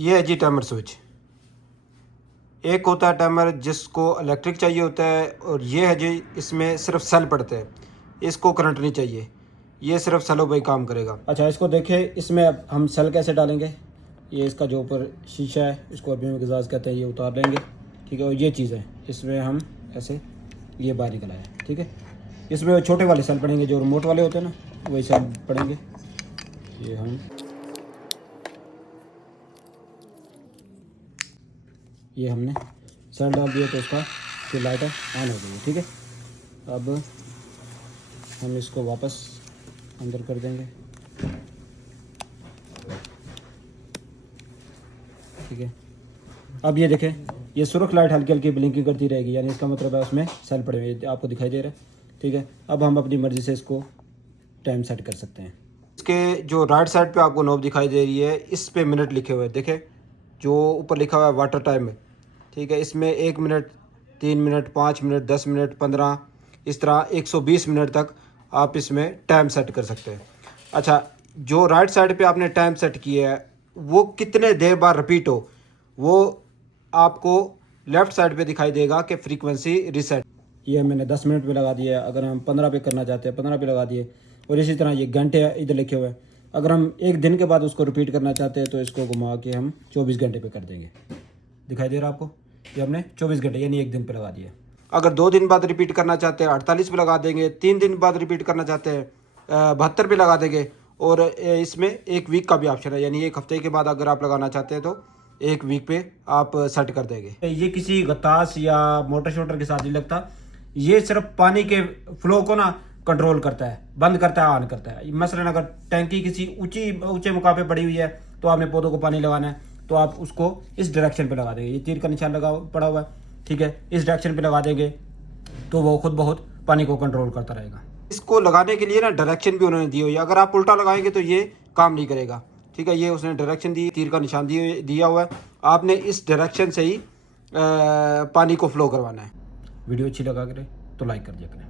ये है जी timer switch. एक होता है टाइमर जिसको इलेक्ट्रिक चाहिए होता है, और ये है जी इसमें सिर्फ सेल पड़ते हैं, इसको करंट नहीं चाहिए, ये सिर्फ सेलों पे ही काम करेगा। अच्छा, इसको देखें, इसमें अब हम सेल कैसे डालेंगे। ये इसका जो ऊपर शीशा है, इसको अभी हम गजाज कहते हैं, ये उतार लेंगे, ठीक है। और ये चीज़ है, इसमें हम ऐसे ये बाहर निकल आया, ठीक है। इसमें वो छोटे वाले सेल पड़ेंगे जो रिमोट वाले होते हैं ना, वही सेल पड़ेंगे। ये हम ये हमने सेल डाल दिया तो उसका फिर लाइट ऑन हो गई, ठीक है। अब हम इसको वापस अंदर कर देंगे, ठीक है। अब ये देखें, ये सुर्ख लाइट हल्की हल्की ब्लिंकिंग करती रहेगी, यानी इसका मतलब है उसमें सेल पड़े हुए आपको दिखाई दे रहा है, ठीक है। अब हम अपनी मर्ज़ी से इसको टाइम सेट कर सकते हैं। इसके जो राइट साइड पे आपको नॉब दिखाई दे रही है, इस पे मिनट लिखे हुए हैं, देखें जो ऊपर लिखा हुआ है वाटर टाइम है, ठीक है। इसमें 1 मिनट, 3 मिनट, 5 मिनट, 10 मिनट, 15, इस तरह 120 मिनट तक आप इसमें टाइम सेट कर सकते हैं। अच्छा, जो राइट साइड पे आपने टाइम सेट किया है वो कितने देर बाद रिपीट हो, वो आपको लेफ़्ट साइड पे दिखाई देगा कि फ्रीक्वेंसी रीसेट। ये मैंने 10 मिनट पे लगा दिया है, अगर हम 15 पे करना चाहते हैं 15 पे लगा दिए। और इसी तरह ये घंटे इधर लिखे हुए हैं, अगर हम एक दिन के बाद उसको रिपीट करना चाहते हैं तो इसको घुमा के हम 24 घंटे पे कर देंगे। दिखाई दे रहा है आपको, ये हमने 24 घंटे यानी एक दिन पे लगा दिया। अगर 2 दिन बाद रिपीट करना चाहते हैं 48 पे लगा देंगे, 3 दिन बाद रिपीट करना चाहते हैं 72 पे लगा देंगे। और इसमें 1 वीक का भी ऑप्शन है, यानी 1 हफ्ते के बाद अगर आप लगाना चाहते हैं तो 1 वीक पे आप सेट कर देंगे। ये किसी गतास या मोटर शोटर के साथ नहीं लगता, ये सिर्फ पानी के फ्लो को ना कंट्रोल करता है, बंद करता है, ऑन करता है। मसलन अगर टैंकी किसी ऊंचे मुकाम पे पड़ी हुई है तो आपने पौधों को पानी लगाना है, तो आप उसको इस डायरेक्शन पे लगा देंगे, ये तीर का निशान लगा पड़ा हुआ है, ठीक है। इस डायरेक्शन पे लगा देंगे तो वो खुद बहुत पानी को कंट्रोल करता रहेगा। इसको लगाने के लिए ना डायरेक्शन भी उन्होंने दी हुई है, अगर आप उल्टा लगाएंगे तो ये काम नहीं करेगा, ठीक है। ये उसने डायरेक्शन दी, तीर का निशान दिया हुआ है, आपने इस डायरेक्शन से ही पानी को फ्लो करवाना है। वीडियो अच्छी लगा करे तो लाइक कर दिया करें।